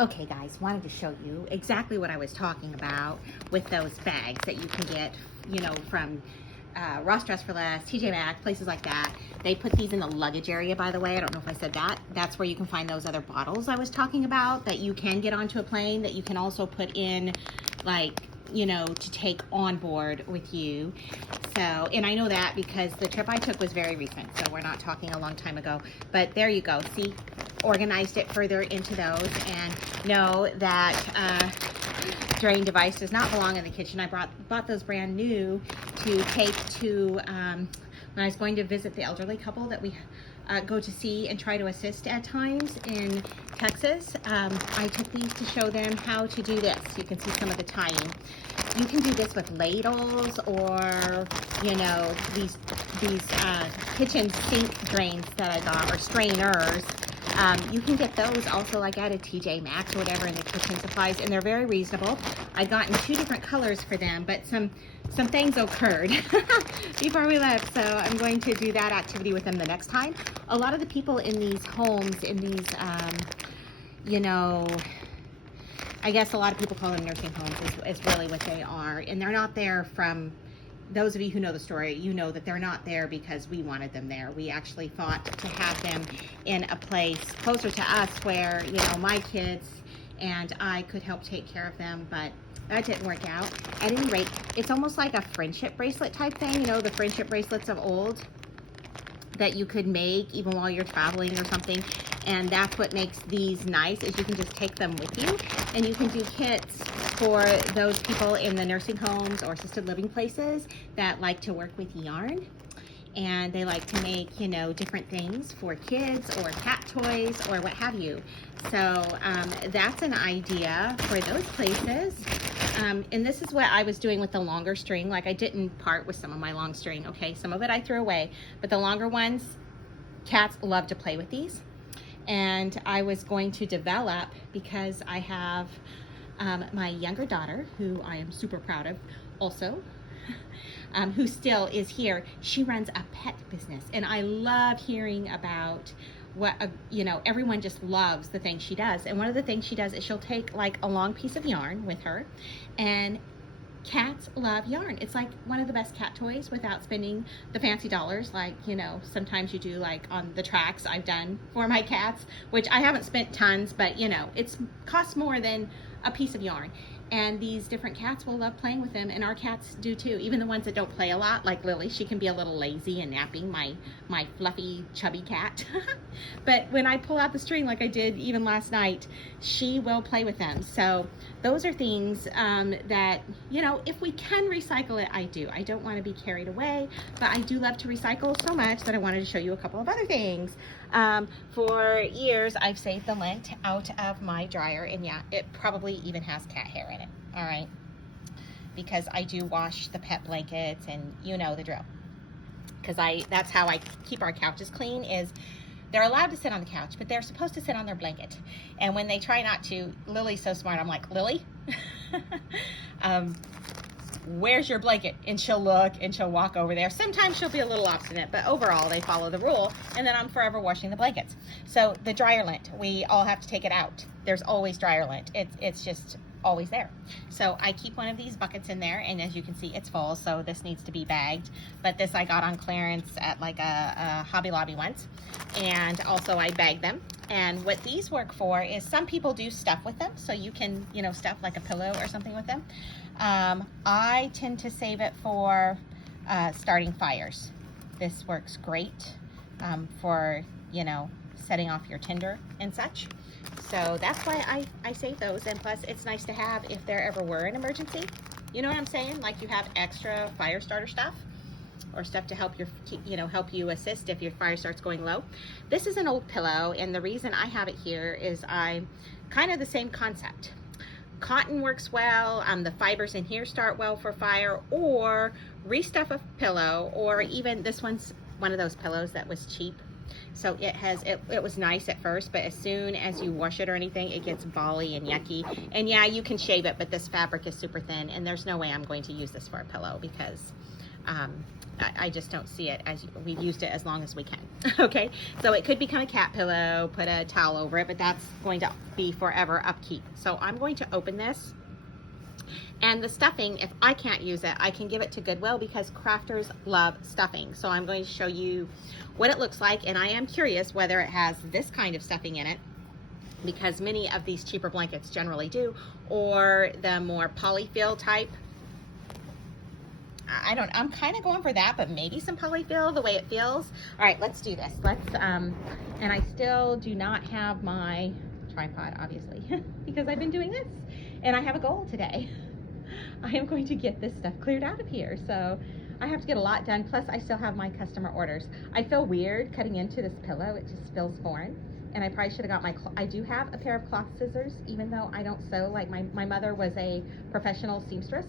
Okay guys, wanted to show you exactly what I was talking about with those bags that you can get, from Ross Dress for Less, TJ Maxx, places like that. They put these in the luggage area, by the way. I don't know if I said that. That's where you can find those other bottles I was talking about that you can get onto a plane, that you can also put in, like, to take on board with you. So, and I know that because the trip I took was very recent, so we're not talking a long time ago. But there you go. See, organized it further into those, and know that drain device does not belong in the kitchen. I bought those brand new to take to when I was going to visit the elderly couple that we go to see and try to assist at times in Texas. I took these to show them how to do this. You can see some of the tying. You can do this with ladles, or these kitchen sink drains that I got, or strainers. You can get those also like at a TJ Maxx or whatever in the kitchen supplies, and they're very reasonable. I've gotten 2 different colors for them, but some things occurred before we left, so I'm going to do that activity with them the next time. A lot of the people in these homes, in these, I guess a lot of people call them nursing homes is really what they are, and they're not there from, those of you who know the story, you know that they're not there because we wanted them there. We actually fought to have them in a place closer to us where, my kids and I could help take care of them, but that didn't work out. At any rate, it's almost like a friendship bracelet type thing, the friendship bracelets of old that you could make even while you're traveling or something. And that's what makes these nice, is you can just take them with you, and you can do kits for those people in the nursing homes or assisted living places that like to work with yarn, and they like to make different things for kids or cat toys or what have you. So that's an idea for those places. And this is what I was doing with the longer string. Like, I didn't part with some of my long string, okay? Some of it I threw away, but the longer ones, cats love to play with these. And I was going to develop, because I have my younger daughter, who I am super proud of also, who still is here. She runs a pet business, and I love hearing about what, everyone just loves the things she does. And one of the things she does is she'll take like a long piece of yarn with her, and cats love yarn. It's like one of the best cat toys without spending the fancy dollars like, sometimes you do, like on the tracks I've done for my cats, which I haven't spent tons, but it's costs more than a piece of yarn. And these different cats will love playing with them, and our cats do too. Even the ones that don't play a lot, like Lily, she can be a little lazy and napping, my fluffy, chubby cat. But when I pull out the string, like I did even last night, she will play with them. So those are things that, if we can recycle it, I do. I don't want to be carried away, but I do love to recycle so much that I wanted to show you a couple of other things. For years, I've saved the lint out of my dryer, and yeah, it probably even has cat hair in it, all right? Because I do wash the pet blankets, and you know the drill. Because that's how I keep our couches clean, is they're allowed to sit on the couch, but they're supposed to sit on their blanket. And when they try not to, Lily's so smart, I'm like, Lily, where's your blanket? And she'll look, and she'll walk over there. Sometimes she'll be a little obstinate, but overall they follow the rule, and then I'm forever washing the blankets. So the dryer lint, we all have to take it out. There's always dryer lint. It's just always there. So I keep one of these buckets in there, and as you can see, it's full, so this needs to be bagged. But this I got on clearance at like a Hobby Lobby once, and also I bagged them. And what these work for is, some people do stuff with them, so you can stuff like a pillow or something with them. I tend to save it for starting fires. This works great for setting off your tinder and such. So that's why I save those, and plus it's nice to have if there ever were an emergency. You know what I'm saying? Like, you have extra fire starter stuff, or stuff to help help you assist if your fire starts going low. This is an old pillow, and the reason I have it here is I'm kind of the same concept. Cotton works well, the fibers in here start well for fire, or restuff a pillow, or even this one's one of those pillows that was cheap. So it was nice at first, but as soon as you wash it or anything, it gets bally and yucky. And yeah, you can shave it, but this fabric is super thin, and there's no way I'm going to use this for a pillow, because I just don't see it as we've used it as long as we can. Okay, so it could become a cat pillow, put a towel over it, but that's going to be forever upkeep. So I'm going to open this. And the stuffing, if I can't use it, I can give it to Goodwill because crafters love stuffing. So I'm going to show you what it looks like, and I am curious whether it has this kind of stuffing in it, because many of these cheaper blankets generally do, or the more polyfill type. I'm kind of going for that, but maybe some polyfill, the way it feels. All right, let's do this. And I still do not have my tripod, obviously, because I've been doing this, and I have a goal today. I am going to get this stuff cleared out of here, so I have to get a lot done, plus I still have my customer orders. I feel weird cutting into this pillow. It just feels foreign, and I probably should have got I do have a pair of cloth scissors, even though I don't sew. Like my mother was a professional seamstress.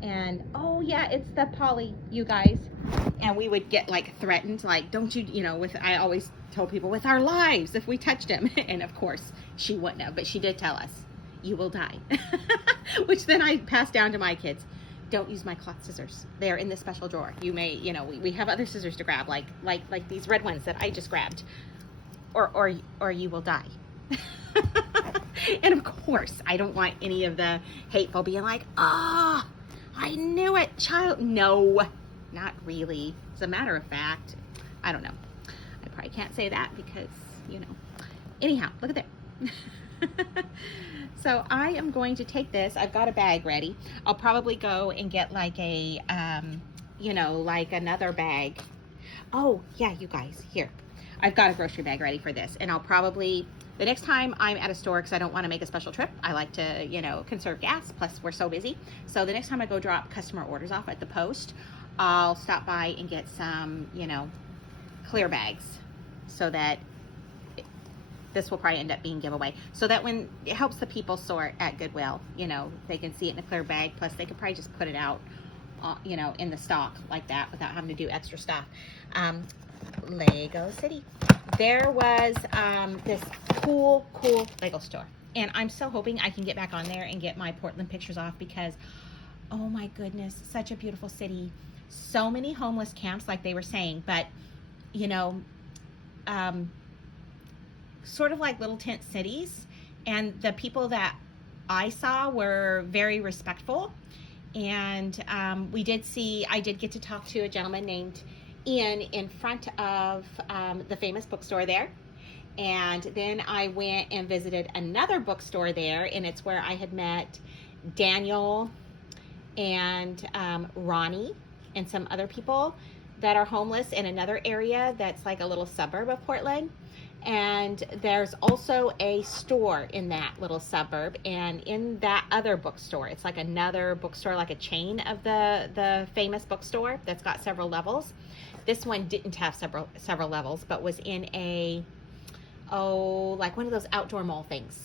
And oh yeah, it's the poly, you guys. And we would get like threatened, like, don't you, I always told people with our lives if we touched him. And of course she wouldn't have, but she did tell us, you will die. Which then I passed down to my kids. Don't use my cloth scissors. They're in the special drawer. You may, we have other scissors to grab, like these red ones that I just grabbed, or you will die. And of course I don't want any of the hateful being like, I knew it, child. No, not really. As a matter of fact, I don't know. I probably can't say that because, Anyhow, look at that. So I am going to take this. I've got a bag ready. I'll probably go and get like a, like another bag. Oh, yeah, you guys, here. I've got a grocery bag ready for this. And I'll probably, the next time I'm at a store, because I don't want to make a special trip, I like to, conserve gas, plus we're so busy. So the next time I go drop customer orders off at the post, I'll stop by and get some, clear bags, so that this will probably end up being giveaway. So that when it helps the people sort at Goodwill, they can see it in a clear bag, plus they could probably just put it out, in the stock like that without having to do extra stuff. Lego City. There was this cool Lego store, and I'm so hoping I can get back on there and get my Portland pictures off, because oh my goodness, such a beautiful city. So many homeless camps, like they were saying, but sort of like little tent cities, and the people that I saw were very respectful. And I did get to talk to a gentleman named Ian in front of the famous bookstore there. And then I went and visited another bookstore there, and it's where I had met Daniel and Ronnie and some other people that are homeless in another area that's like a little suburb of Portland. And there's also a store in that little suburb, and in that other bookstore, it's like another bookstore, like a chain of the famous bookstore that's got several levels. This one didn't have several levels, but was in like one of those outdoor mall things.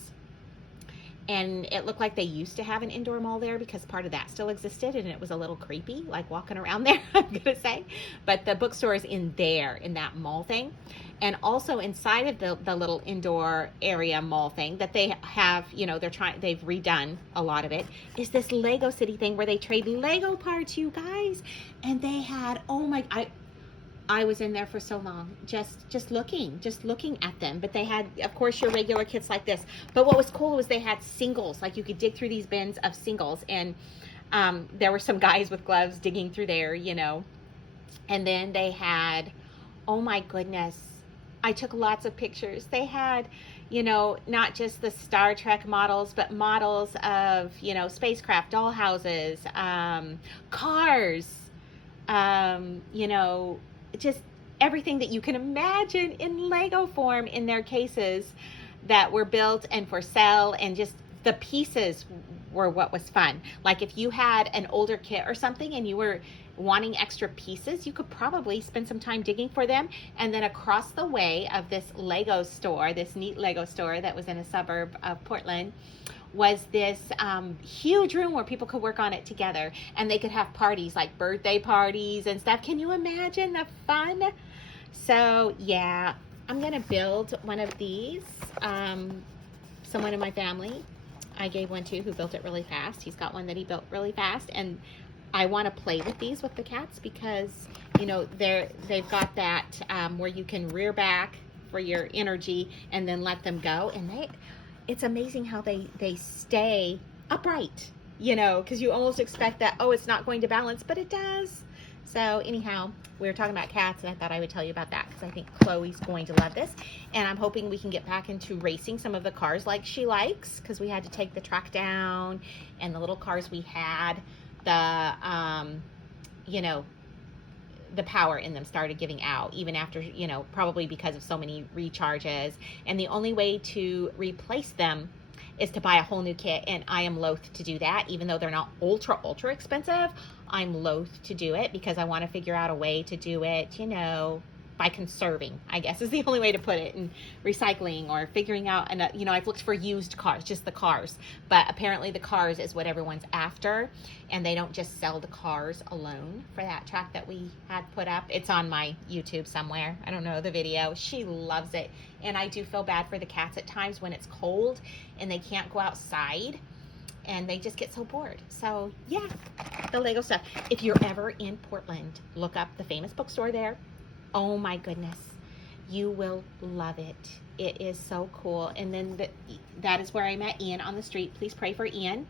And it looked like they used to have an indoor mall there, because part of that still existed, and it was a little creepy, like walking around there, I'm gonna say. But the bookstore is in that mall thing. And also inside of the little indoor area mall thing that they have, they've redone a lot of it, is this Lego City thing where they trade Lego parts, you guys. And they had, I was in there for so long, just looking at them. But they had, of course, your regular kits like this. But what was cool was they had singles, like you could dig through these bins of singles, and there were some guys with gloves digging through there, And then they had, oh my goodness, I took lots of pictures. They had, not just the Star Trek models, but models of, spacecraft, dollhouses, cars, just everything that you can imagine in Lego form in their cases that were built and for sale. And just the pieces were what was fun. Like if you had an older kit or something and you were wanting extra pieces, you could probably spend some time digging for them. And then across the way of this Lego store, this neat Lego store that was in a suburb of Portland, was this huge room where people could work on it together, and they could have parties, like birthday parties and stuff. Can you imagine the fun? So yeah, I'm gonna build one of these. Someone in my family, I gave one to, who built it really fast. He's got one that he built really fast, and I want to play with these with the cats, because you know, they've got that where you can rear back for your energy and then let them go. And it's amazing how they stay upright, you know, because you almost expect that, oh, it's not going to balance, but it does. So anyhow, we were talking about cats, and I thought I would tell you about that because I think Chloe's going to love this. And I'm hoping we can get back into racing some of the cars like she likes, because we had to take the track down, and the little cars we had, you know, the power in them started giving out, even after, you know, probably because of so many recharges. And the only way to replace them is to buy a whole new kit, and I am loath to do that. Even though they're not ultra expensive, I'm loath to do it because I want to figure out a way to do it, you know, by conserving, I guess is the only way to put it, and recycling or figuring out. And you know, I've looked for used cars, just the cars, but apparently the cars is what everyone's after, and they don't just sell the cars alone for that track that we had put up. It's on my YouTube somewhere, I don't know the video. She loves it, and I do feel bad for the cats at times when it's cold and they can't go outside and they just get so bored. So yeah, the Lego stuff. If you're ever in Portland, look up the famous bookstore there. Oh my goodness, you will love it. It is so cool. And then that is where I met Ian on the street. Please pray for Ian.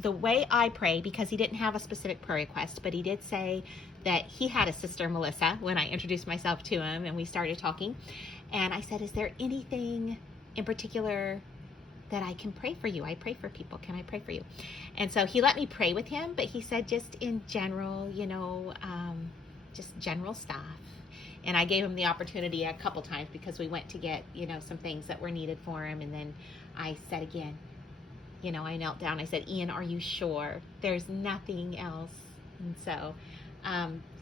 The way I pray, because he didn't have a specific prayer request, but he did say that he had a sister, Melissa, when I introduced myself to him and we started talking. And I said, is there anything in particular that I can pray for you? I pray for people. Can I pray for you? And so he let me pray with him, but he said just in general, you know, just general stuff. And I gave him the opportunity a couple times because we went to get, you know, some things that were needed for him. And then I said again, you know, I knelt down. I said, Ian, are you sure? There's nothing else. And so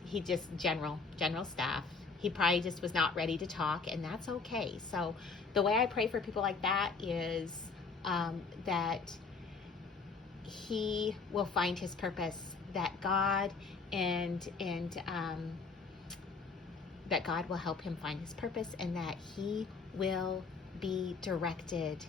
he just general stuff. He probably just was not ready to talk, and that's okay. So the way I pray for people like that is that he will find his purpose, that God that God will help him find his purpose, and that he will be directed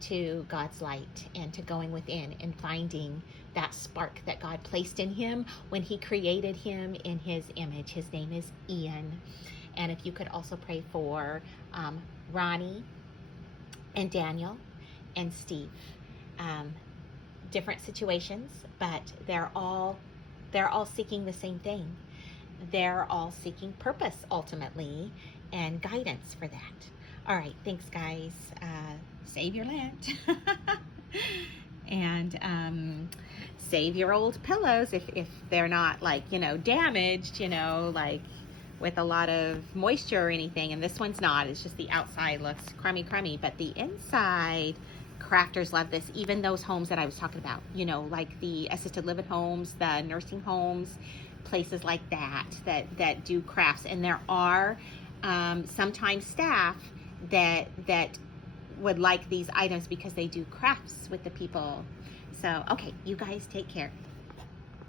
to God's light and to going within and finding that spark that God placed in him when he created him in his image. His name is Ian. And if you could also pray for Ronnie and Daniel and Steve. Different situations, but they're all seeking the same thing. They're all seeking purpose ultimately, and guidance for that. All right, thanks guys. Save your lint. And save your old pillows if they're not, like, you know, damaged, you know, like with a lot of moisture or anything. And this one's not. It's just the outside looks crummy, but the inside, crafters love this. Even those homes that I was talking about, you know, like the assisted living homes, the nursing homes, places like that do crafts. And there are sometimes staff that would like these items because they do crafts with the people. So, okay, you guys take care.